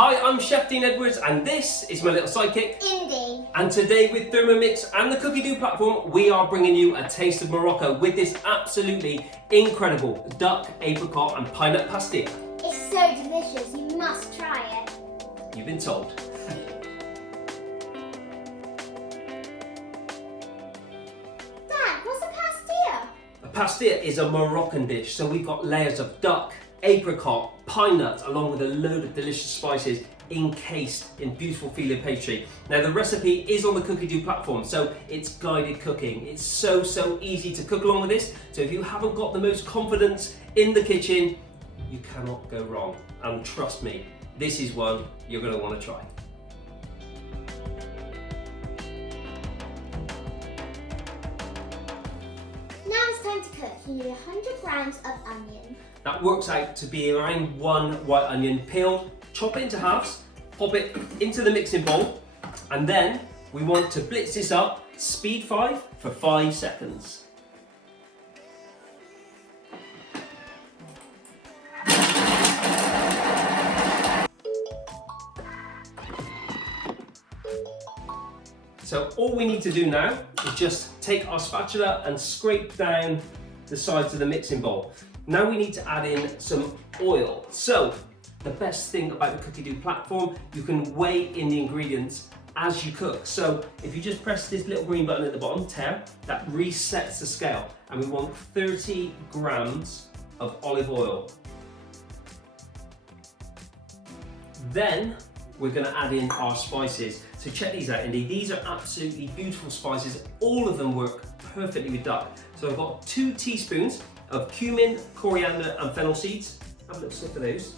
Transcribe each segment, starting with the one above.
Hi, I'm Chef Dean Edwards and this is my little sidekick, Indy. And today with Thermomix and the Cookidoo platform, we are bringing you a taste of Morocco with this absolutely incredible duck, apricot and pinenut pastilla. It's so delicious, you must try it. You've been told. Dad, what's a pastilla? A pastilla is a Moroccan dish, so we've got layers of duck, apricot, pine nut, along with a load of delicious spices encased in beautiful filo pastry. Now the recipe is on the Cookidoo platform, so it's guided cooking. It's so easy to cook along with this. So if you haven't got the most confidence in the kitchen, you cannot go wrong. And trust me, this is one you're going to want to try. Now it's time to cook. You need 100 grams of onion. That works out to be around one white onion peeled. Chop it into halves, pop it into the mixing bowl, and then we want to blitz this up, speed 5 for 5 seconds. So all we need to do now is just take our spatula and scrape down the sides of the mixing bowl. Now we need to add in some oil. So the best thing about the Cookidoo platform, you can weigh in the ingredients as you cook. So if you just press this little green button at the bottom, tear, that resets the scale. And we want 30 grams of olive oil. Then we're gonna add in our spices. So check these out, Indy. These are absolutely beautiful spices. All of them work perfectly with duck. So I've got 2 teaspoons of cumin, coriander and fennel seeds. Have a little sniff of those.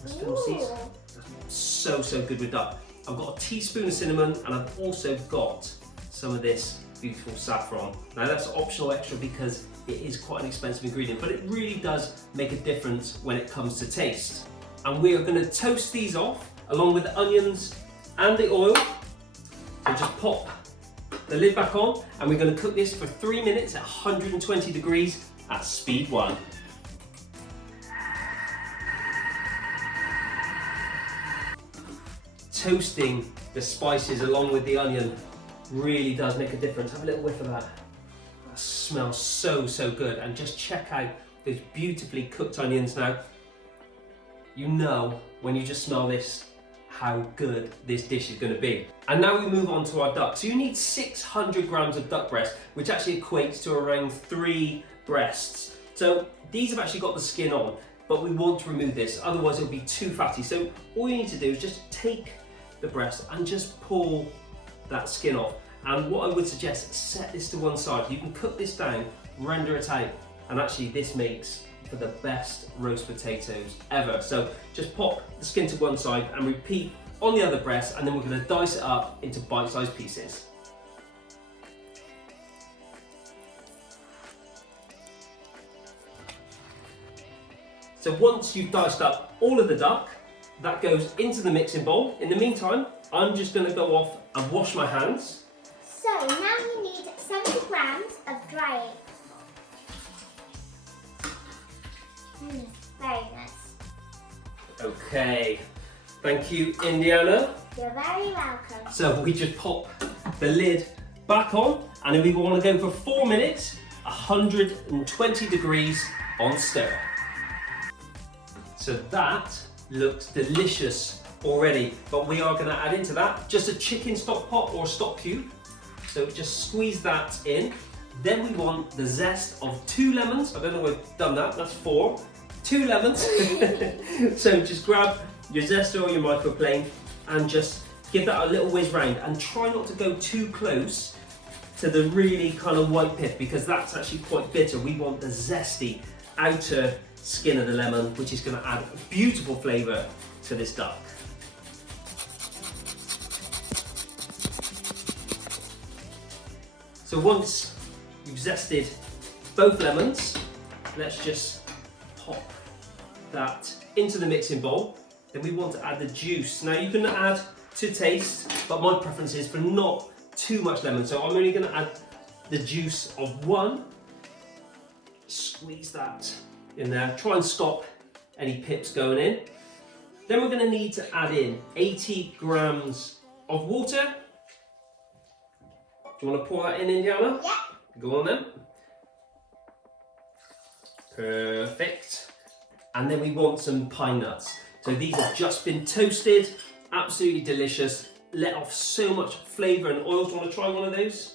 That's fennel seeds. That's so good with duck. I've got a teaspoon of cinnamon and I've also got some of this beautiful saffron. Now that's optional extra because it is quite an expensive ingredient, but it really does make a difference when it comes to taste. And we are going to toast these off along with the onions and the oil. So just pop the lid back on and we're going to cook this for 3 minutes at 120 degrees at speed 1. Toasting the spices along with the onion really does make a difference. Have a little whiff of that. That smells so good. And just check out those beautifully cooked onions now. You know when you just smell this how good this dish is going to be. And now we move on to our duck. So you need 600 grams of duck breast, which actually equates to around 3 breasts. So these have actually got the skin on, but we want to remove this, otherwise it'll be too fatty. So all you need to do is just take the breast and just pull that skin off. And what I would suggest, set this to one side. You can cook this down, render it out, and actually this makes for the best roast potatoes ever. So just pop the skin to one side and repeat on the other breast, and then we're going to dice it up into bite-sized pieces. So once you've diced up all of the duck, that goes into the mixing bowl. In the meantime, I'm just going to go off and wash my hands. So now you need 70 grams of dry apricot. Very nice. Okay, thank you, Indiana. You're very welcome. So we just pop the lid back on, and then we want to go for 4 minutes, 120 degrees on stir. So that looks delicious already, but we are going to add into that just a chicken stock pot or stock cube. So just squeeze that in. Then we want the zest of 2 lemons. I don't know if I've done that, that's 4. 2 lemons. So just grab your zester or your microplane and just give that a little whiz round, and try not to go too close to the really kind of white pith, because that's actually quite bitter. We want the zesty outer skin of the lemon, which is going to add a beautiful flavour to this duck. So once you've zested both lemons, let's just pop that into the mixing bowl. Then we want to add the juice. Now you can add to taste, but my preference is for not too much lemon. So I'm only going to add the juice of 1. Squeeze that in there. Try and stop any pips going in. Then we're going to need to add in 80 grams of water. Do you want to pour that in, Indiana? Yeah. Go on then. Perfect. And then we want some pine nuts. So these have just been toasted, absolutely delicious. Let off so much flavour and oil. Do you want to try one of those?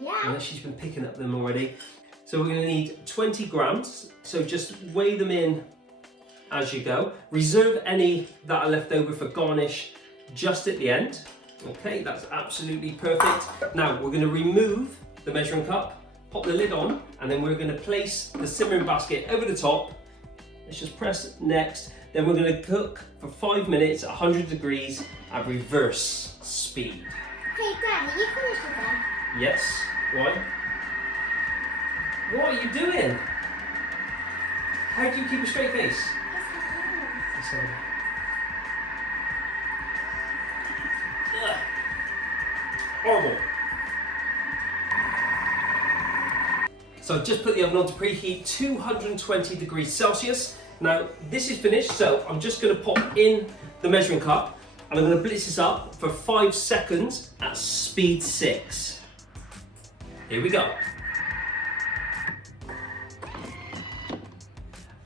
Yeah. I know she's been picking up them already. So we're going to need 20 grams. So just weigh them in as you go. Reserve any that are left over for garnish just at the end. Okay, that's absolutely perfect. Now we're going to remove the measuring cup, pop the lid on, and then we're going to place the simmering basket over the top. Let's just press next. Then we're going to cook for 5 minutes at 100 degrees at reverse speed. Hey, Granny, you finished with them? Yes. Why? What are you doing? How do you keep a straight face? Ugh. Horrible. So I've just put the oven on to preheat 220 degrees Celsius. Now this is finished, so I'm just going to pop in the measuring cup and I'm going to blitz this up for 5 seconds at speed 6. Here we go.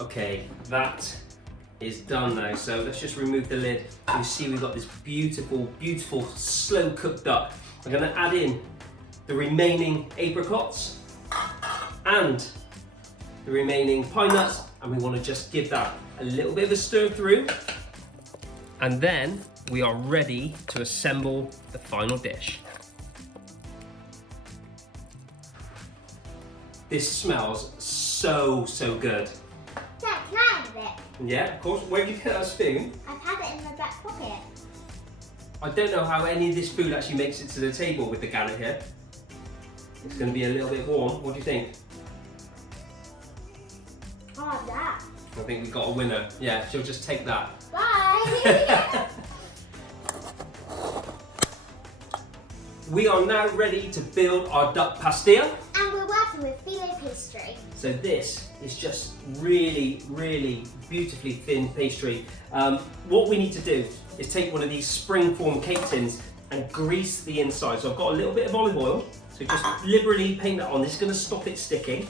Okay, that is done now. So let's just remove the lid. You see we've got this beautiful, beautiful slow cooked duck. I'm going to add in the remaining apricots and the remaining pine nuts, and we want to just give that a little bit of a stir through. And then we are ready to assemble the final dish. This smells so good. Dad, can I have it? Yeah, of course. Where did you get that spoon? I've had it in my back pocket. I don't know how any of this food actually makes it to the table with the garlic here. It's going to be a little bit warm. What do you think? Oh, that. I think we've got a winner. Yeah, she'll just take that. Bye. We are now ready to build our duck pastilla. And we're working with filo pastry. So this is just really, really beautifully thin pastry. What we need to do is take one of these spring-form cake tins and grease the inside. So I've got a little bit of olive oil. So just liberally paint that on. This is going to stop it sticking.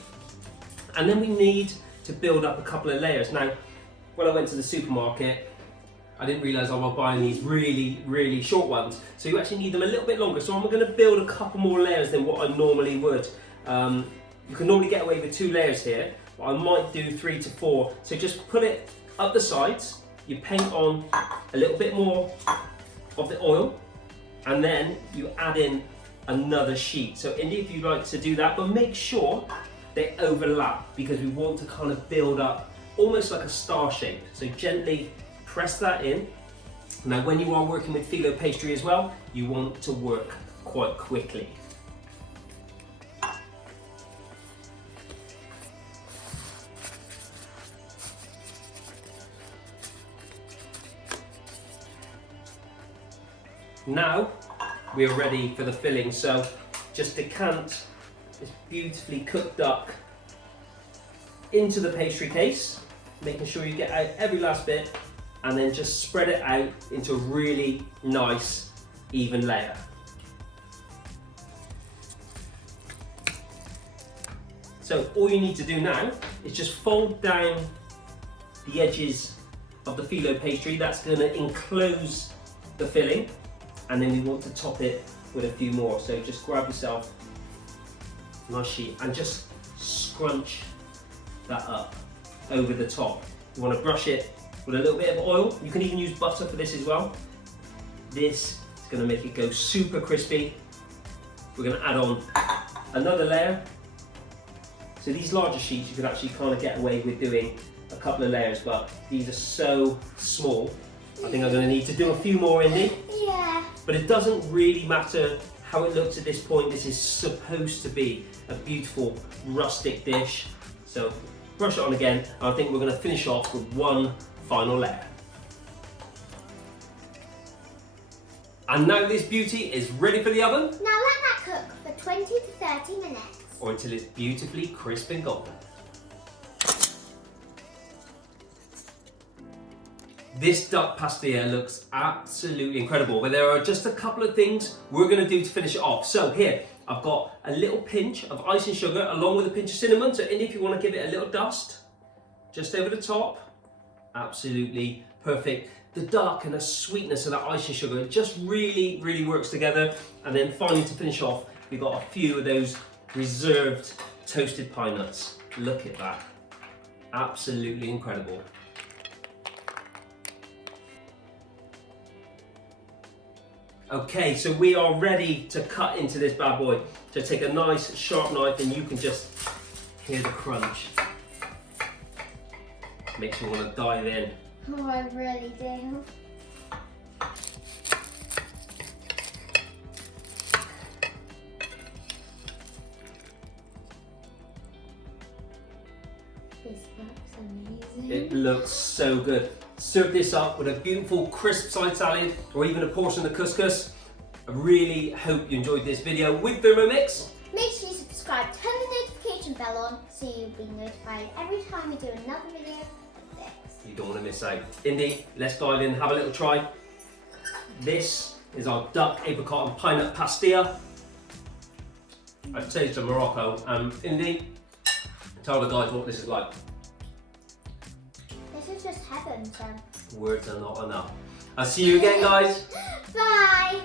And then we need to build up a couple of layers. Now, when I went to the supermarket, I didn't realise I was buying these really, really short ones. So you actually need them a little bit longer. So I'm going to build a couple more layers than what I normally would. You can normally get away with 2 layers here, but I might do 3 to 4. So just put it up the sides. You paint on a little bit more of the oil, and then you add in another sheet. So Indy, if you'd like to do that, but make sure they overlap, because we want to kind of build up almost like a star shape. So gently press that in. Now when you are working with filo pastry as well, you want to work quite quickly. Now we are ready for the filling, so just decant this beautifully cooked duck into the pastry case, making sure you get out every last bit, and then just spread it out into a really nice even layer. So all you need to do now is just fold down the edges of the filo pastry. That's going to enclose the filling, and then we want to top it with a few more. So just grab yourself a nice sheet and just scrunch that up over the top. You want to brush it with a little bit of oil. You can even use butter for this as well. This is going to make it go super crispy. We're going to add on another layer. So these larger sheets you could actually kind of get away with doing a couple of layers, but these are so small. I think I'm going to need to do a few more, Indy. Yeah. But it doesn't really matter how it looks at this point. This is supposed to be a beautiful rustic dish. So brush it on again, and I think we're going to finish off with one final layer. And now this beauty is ready for the oven. Now let that cook for 20 to 30 minutes. Or until it's beautifully crisp and golden. This duck pastilla looks absolutely incredible, but there are just a couple of things we're going to do to finish it off. So here, I've got a little pinch of icing sugar along with a pinch of cinnamon. So Indy, if you want to give it a little dust, just over the top, absolutely perfect. The dark and the sweetness of that icing sugar just really, really works together. And then finally to finish off, we've got a few of those reserved toasted pine nuts. Look at that, absolutely incredible. Okay, so we are ready to cut into this bad boy. So take a nice sharp knife and you can just hear the crunch. Makes me want to dive in. Oh, I really do. This looks amazing. It looks so good. Serve this up with a beautiful crisp side salad or even a portion of couscous. I really hope you enjoyed this video with Thermomix. Make sure you subscribe, turn the notification bell on so you'll be notified every time we do another video like this. You don't want to miss out. Indy, let's dive in, have a little try. This is our duck, apricot and pinenut pastilla. I've tasted Morocco. Indy, tell the guys what this is like. This is just heaven, so. Words are not enough. I'll see you again, guys. Bye.